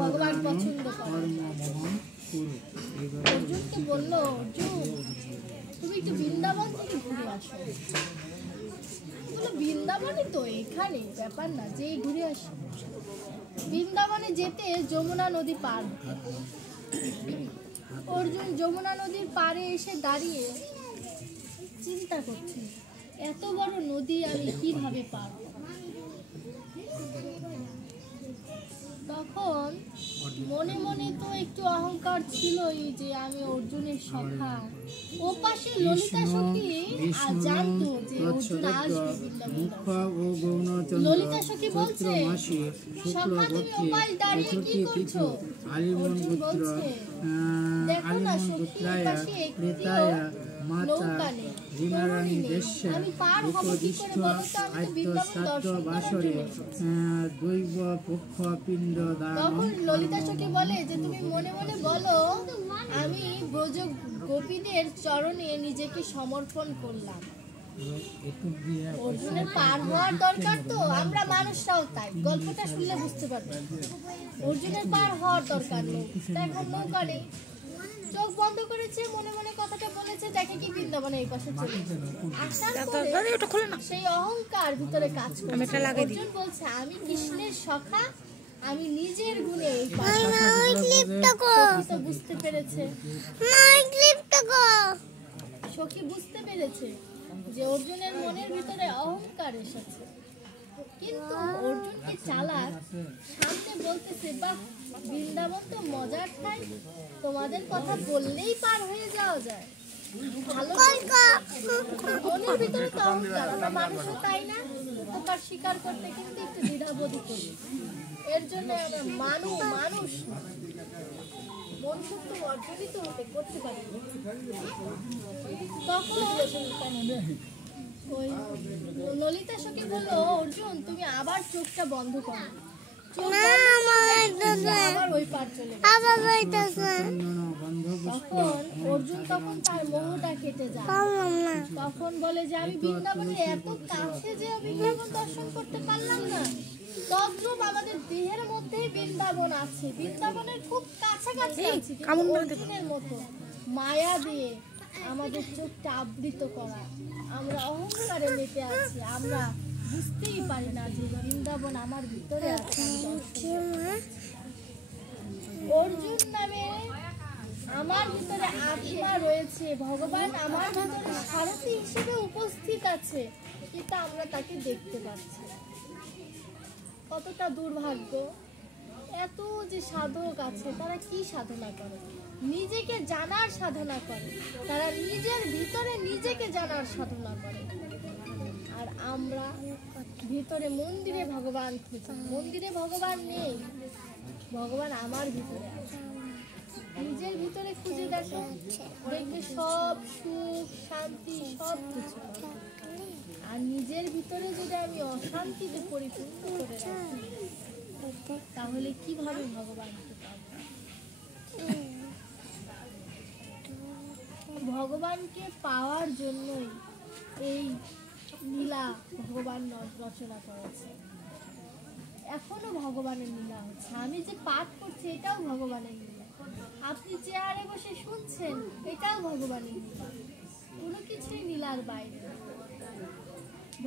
ভগবান পছন্দ করেন। অর্জুনকে বললো, অর্জুন তুমি একটু বৃন্দাবন থেকে ঘুরে আসো। বললো বৃন্দাবনই তো এখানে, ব্যাপার না, যে ঘুরে আসো। বৃন্দাবনে যেতে যমুনা নদী পার। অর্জুন যমুনা নদীর পাড়ে এসে দাঁড়িয়ে চিন্তা করছে, এত বড় নদী আমি কিভাবে পার। তখন মনে মনে তো একটু অহংকার ছিলই যে আমি অর্জুনের সখা। ও পাশে ললিতা সখী জানতো যে অর্জুন আসবে বৃন্দাবনে। ললিতা সখী বলছে, সখা তুমি ও পাশ দাঁড়িয়ে কি করছো? অর্জুন বলছে, দেখো না সখী, পাশে একটিও নৌকা নেই, আমি পার হব কি করে বলো তো? আমি তো বৃন্দাবন দর্শন করার জন্য। তখন ললিতা সখী বলে যে তুমি মনে মনে বলো আমি ব্রজ গোপীদের চরণে নিজেকে সমর্পণ করলাম। অর্জুনের পার হওয়ার দরকার, তো আমরা মানুষরাও তাই, গল্পটা শুনলে বুঝতে পারবেন। অর্জুনের পার হওয়ার দরকার নেই, এখন নৌকা নেই। চোখ বন্ধ করেছে, মনে মনে কথাটা বলেছে, দেখে কি বৃন্দাবনে এই পাশে চলে সেই অহংকার ভিতরে কাজ করছে। অর্জুন বলছে আমি কৃষ্ণের সখা, আমি নিজের গুণে বুঝতে পেরেছে, সখী বুঝতে পেরেছে যে অর্জুনের মনের ভিতরে অহংকার এসেছে। কিন্তু অর্জুন কি চালাক, সামনে বলতেছে বাহ বৃন্দাবন তো মজার ঠাই, তোমাদের কথা বললেই পার হয়ে যাওয়া যায়। ভালো মনের ভিতরে তো অহংকার, আমরা মানুষও তাই না, উপকার স্বীকার করতে কিন্তু একটু দ্বিধাবোধ করি। এর জন্য আমরা মানুষ মনুষ্যত্ব অর্জনিত হতে করতে পারি। তখন ওই ললিতা সখী বললো, অর্জুন তুমি আবার চোখটা বন্ধ করো, আবার ওই পার চলে তখন অর্জুন তখন তার মোহটা কেটে যায়। তখন বলে যে আমি বৃন্দাবনের এত কাছে যে বৃন্দাবন দর্শন করতে পারলাম না, তদ্রূপ আমাদের দেহের মধ্যে বৃন্দাবন আছে, বৃন্দাবনের খুব কাছাকাছি আছে। অর্জুনের মতো মায়া দিয়ে আমাদের চোখটা আবৃত করা, আমরা অহংকারে মেতে আছি, আমরা বুঝতেই পারি না যে বৃন্দাবন আমার ভিতরে আছে। অর্জুন নামে আমার ভিতরে আত্মা রয়েছে, ভগবান আমার ভিতরে সারথি হিসেবে উপস্থিত আছে, কিন্তু আমরা তাকে দেখতে পাচ্ছি। কতটা দুর্ভাগ্য। এত যে সাধক আছে তারা কি সাধনা করে, নিজেকে জানার সাধনা করে, তারা নিজের ভিতরে নিজেকে জানার সাধনা করে। আর আমরা ভিতরে মন্দিরে ভগবান খুঁজি, মন্দিরে ভগবান নেই, ভগবান আমার ভিতরে আছে। নিজের ভিতরে খুঁজে দেখো, দেখবে সব সুখ শান্তি সব কিছু। আর নিজের ভিতরে যদি আমি অশান্তিতে পরিপূর্ণ করে রাখি, তাহলে কিভাবে ভগবানকে পাবো? ভগবানকে পাওয়ার জন্যই এই লীলা ভগবান রচনা করেছে। এখনো ভগবানের লীলা হচ্ছে, আমি যে পাঠ করছি এটাও ভগবানের লীলা, আপনি চেয়ারে বসে শুনছেন এটাও ভগবানের লীলা, কোনো কিছুই লীলার বাইরে।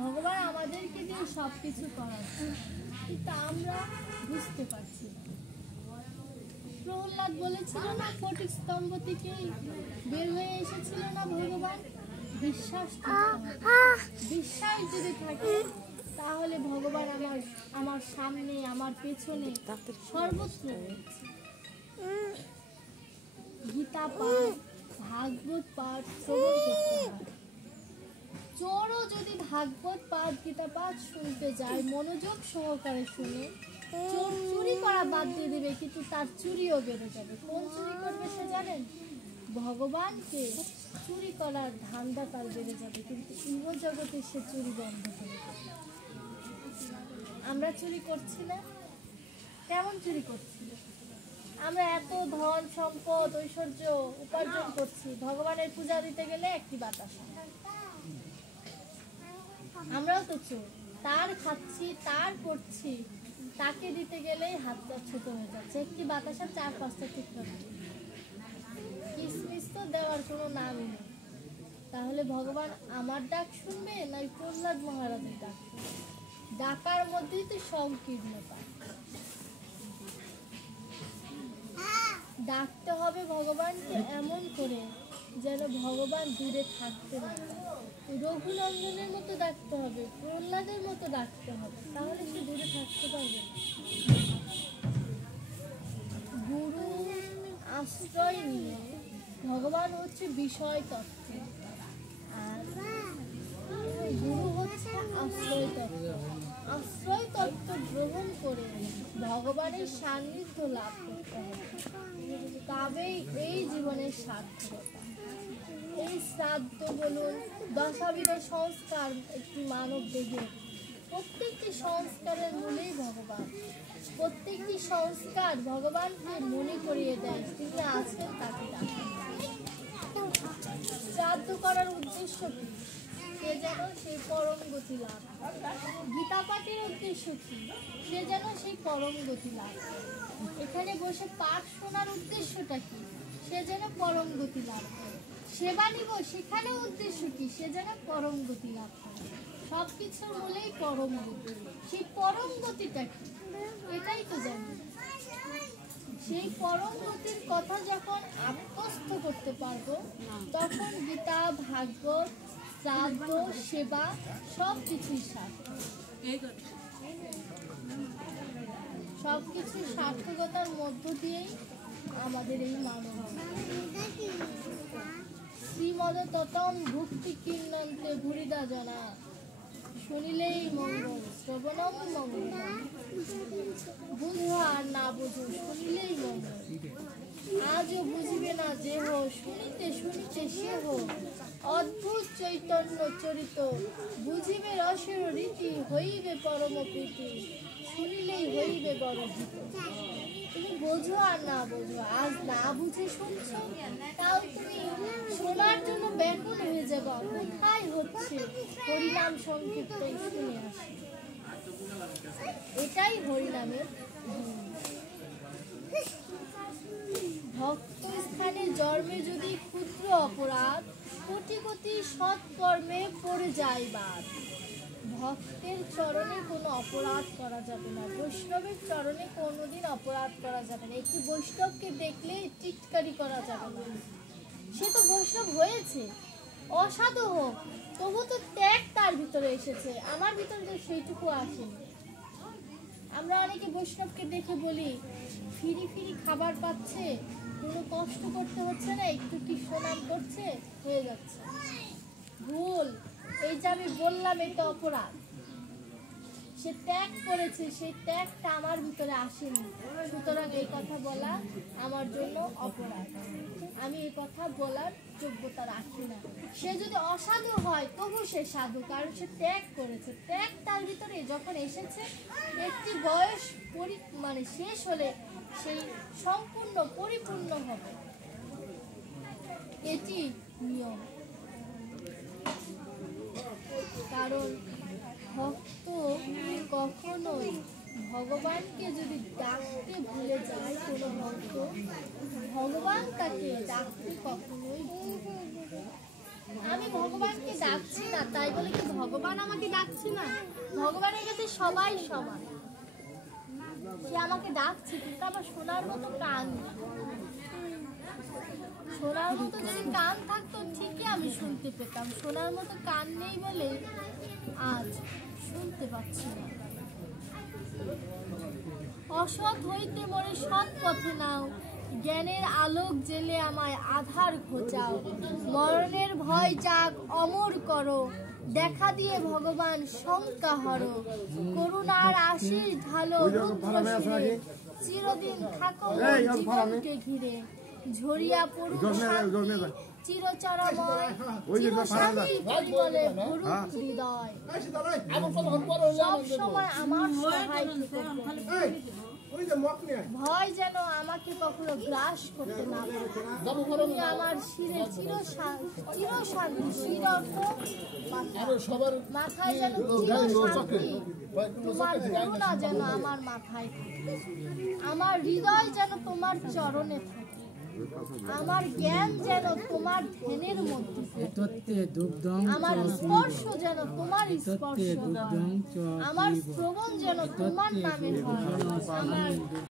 ভগবান আমাদেরকে দিয়ে সবকিছু করাচ্ছে, কিন্তু আমরা বুঝতে পারছি না। প্রহ্লাদ বলেছিল না, ফটিক স্তম্ভ থেকে বের হয়ে এসেছিল না ভগবান। বিশ্বাস বিশ্বাস যদি থাকে তাহলে ভগবান আমার সামনে আমার পেছনে সর্বত্র রয়েছে। গীতা পাঠ ভাগবত পাঠ শ্রবণ করতে হয়। চোরও যদি ভাগবত পাঠ গীতা পাঠ শুনতে যায়, মনোযোগ সহকারে শুনে, চোর চুরি করা বাদ দিয়ে দেবে, কিন্তু তার চুরিও বেড়ে যাবে। কোন চুরি করবে সে জানেন? ভগবানকে চুরি করার ধান্দা তার বেড়ে যাবে, কিন্তু ইহ জগতে সে চুরি বন্ধ করে দেবে। আমরা চুরি করছি না? কেমন চুরি করছি? আমরা এত ধন সম্পদ ঐশ্বর্য উপার্জন করছি, ভগবানের পূজা দিতে গেলে একটি বাতাসা। আমরাও তো চোর, তার খাচ্ছি তার করছি, তাকে দিতে গেলেই হাতটা ছোট হয়ে যাচ্ছে, একটি বাতাসা 4-5টা টুকরো। কিসমিস তো দেওয়ার কোনো নামই নেই। তাহলে ভগবান আমার ডাক শুনবে না প্রহ্লাদ মহারাজের ডাক? ডাকার মধ্যেই তো সংকীর্ণতা। ডাকতে হবে ভগবানকে এমন করে যেন ভগবান দূরে থাকতে না পারে। রঘুনন্দনের মতো ডাকতে হবে, প্রহ্লাদের মতো ডাকতে হবে, তাহলে সে দূরে থাকতে পারবে। গুরু আশ্রয় নিয়ে ভগবান হচ্ছে বিষয় তত্ত্ব, আর গুরু হচ্ছে আশ্রয় তত্ত্ব। আশ্রয় তত্ত্ব গ্রহণ করে ভগবানের সান্নিধ্য লাভ করতে হবে, তবেই এই জীবনের সার্থকতা। এই শ্রাদ্ধ বলুন, দশাবিধ সংস্কার একটি মানব দেহে, প্রত্যেকটি সংস্কারের মূলেই ভগবান। প্রত্যেকটি সংস্কার ভগবানকে মনে করিয়ে দেয় তিনি আছেন, তাকে ডাকেন। শ্রাদ্ধ করার উদ্দেশ্য কি? সে যেন সেই পরম গতি লাভ। গীতা পাঠের উদ্দেশ্য কি? সে যেন সেই পরম গতি লাভ। এখানে বসে পাঠ শোনার উদ্দেশ্যটা কি? সে যেন পরম গতি লাভ করে। সেবা নিব, সেখানে উদ্দেশ্য কি? সে যেন পরম গতি লাভ করে। সবকিছুর মূলেই পরম গতি। সেই পরম গতিটা কি? এটাই তো জানি। সেই পরম গতির কথা যখন আত্মস্থ করতে পারবো, তখন গীতা, ভাগবত, শ্রাদ্ধ, সেবা সবকিছুই সার্থক। সবকিছুর সার্থকতার মধ্য দিয়েই আমাদের এই মানব। শ্রীমদ ততম ভক্তি কিন্নন্তে ভুরিদা জনা, শুনিলেই মঙ্গল, শ্রবণম মঙ্গল। বুঝো আর না বুঝো, শুনিলেই মঙ্গল। আজও বুঝিবে না যে হো, শুনিতে শুনিতে সে হো। অদ্ভুত চৈতন্য চরিত, বুঝিবে রসের রীতি, হইবে পরম প্রীতি, শুনিলেই হইবে বড় হিত। তুমি বোঝো আর না বোঝো, আজ না বুঝে শুনছো, তাও তুমি শোনার জন্য ব্যাকুল হয়ে যাবো। কোথায় হচ্ছে হরিনাম সংকীর্তন, শুনে আসি। এটাই হরিনামের ভক্ত স্থানে জন্মে যদি ক্ষুদ্র অপরাধ, কোটি কোটি সৎকর্মে পড়ে যায় বাদ। ভক্তের চরণে কোনো অপরাধ করা যাবে না, বৈষ্ণবের চরণে কোনোদিন অপরাধ করা যাবে না। একটি বৈষ্ণবকে দেখলে টিটকারি করা যাবে না। সে তো বৈষ্ণব হয়েছে, অসাধু হোক, তবু তো ত্যাগ তার ভিতরে এসেছে, আমার ভিতরে তো সেইটুকু আসেনি। আমরা অনেকে বৈষ্ণবকে দেখে বলি ফিরি ফিরি খাবার পাচ্ছে, কোনো কষ্ট করতে হচ্ছে না, একটু কি সুনাম করছে, হয়ে যাচ্ছে। ভুল। এই যে আমি বললাম এটা অপরাধ। সে ত্যাগ করেছে, সেই ত্যাগটা আমার ভিতরে আসেনি, সুতরাং এই কথা বলা আমার জন্য অপরাধ। আমি এই কথা বলার যোগ্যতা রাখি না। সে যদি অসাধু হয় তবু সে সাধু, কারণ সে ত্যাগ করেছে। ত্যাগ তার ভিতরে যখন এসেছে, একটি বয়স শেষ হলে সেই সম্পূর্ণ পরিপূর্ণ হবে, এটি নিয়ম। কারণ ভক্ত কখনোই ভগবানকে যদি ডাকতে ভুলে যায়, কোনো ভক্ত, ভগবান তাকে ডাকতে কখনোই ভুলবে না। আমি ভগবানকে ডাকছি না তাই বলে কি ভগবান আমাকে ডাকছি না? ভগবানের কাছে সবাই সমান। সে আমাকে ডাকছে, কিন্তু আমার শোনার মতো কান নেই। শোনার মতো যদি কান থাকতো ঠিকই আমি শুনতে পেতাম। শোনার মতো কান নেই বলে আজ শুনতে পাচ্ছি না। অসৎ হইতে মোরে সৎ পথে নাও, জ্ঞানের আলোক জেলে আমায় আধার ঘোচাও। মরণের ভয় যাক অমর করো, দেখা দিয়ে ভগবান শঙ্কা হরো। করুণার আশীষ ঢালো রুদ্র শিরে, চিরদিন থাকো জীবনকে ঘিরে। ঝরিয়া পড়ুক শান্তি চিরচরময়, চিরশান্তি পরিমলে ভরুক হৃদয়। সব সময় আমার সহায় ভয় যেন আমাকে কখনো গ্রাস করতে না পারে। তুমি আমার শিরে চিরশান্তি, শির অর্থ মাথায় যেন চিরশান্তি, তোমার করুণা যেন আমার মাথায় থাকে, আমার হৃদয় যেন তোমার চরণে থাকে, আমার জ্ঞান যেন তোমার ধ্যানের মধ্যে থাকে, আমার স্পর্শ যেন তোমার স্পর্শ, আমার শ্রবণ যেন তোমার নামে হয়। আমার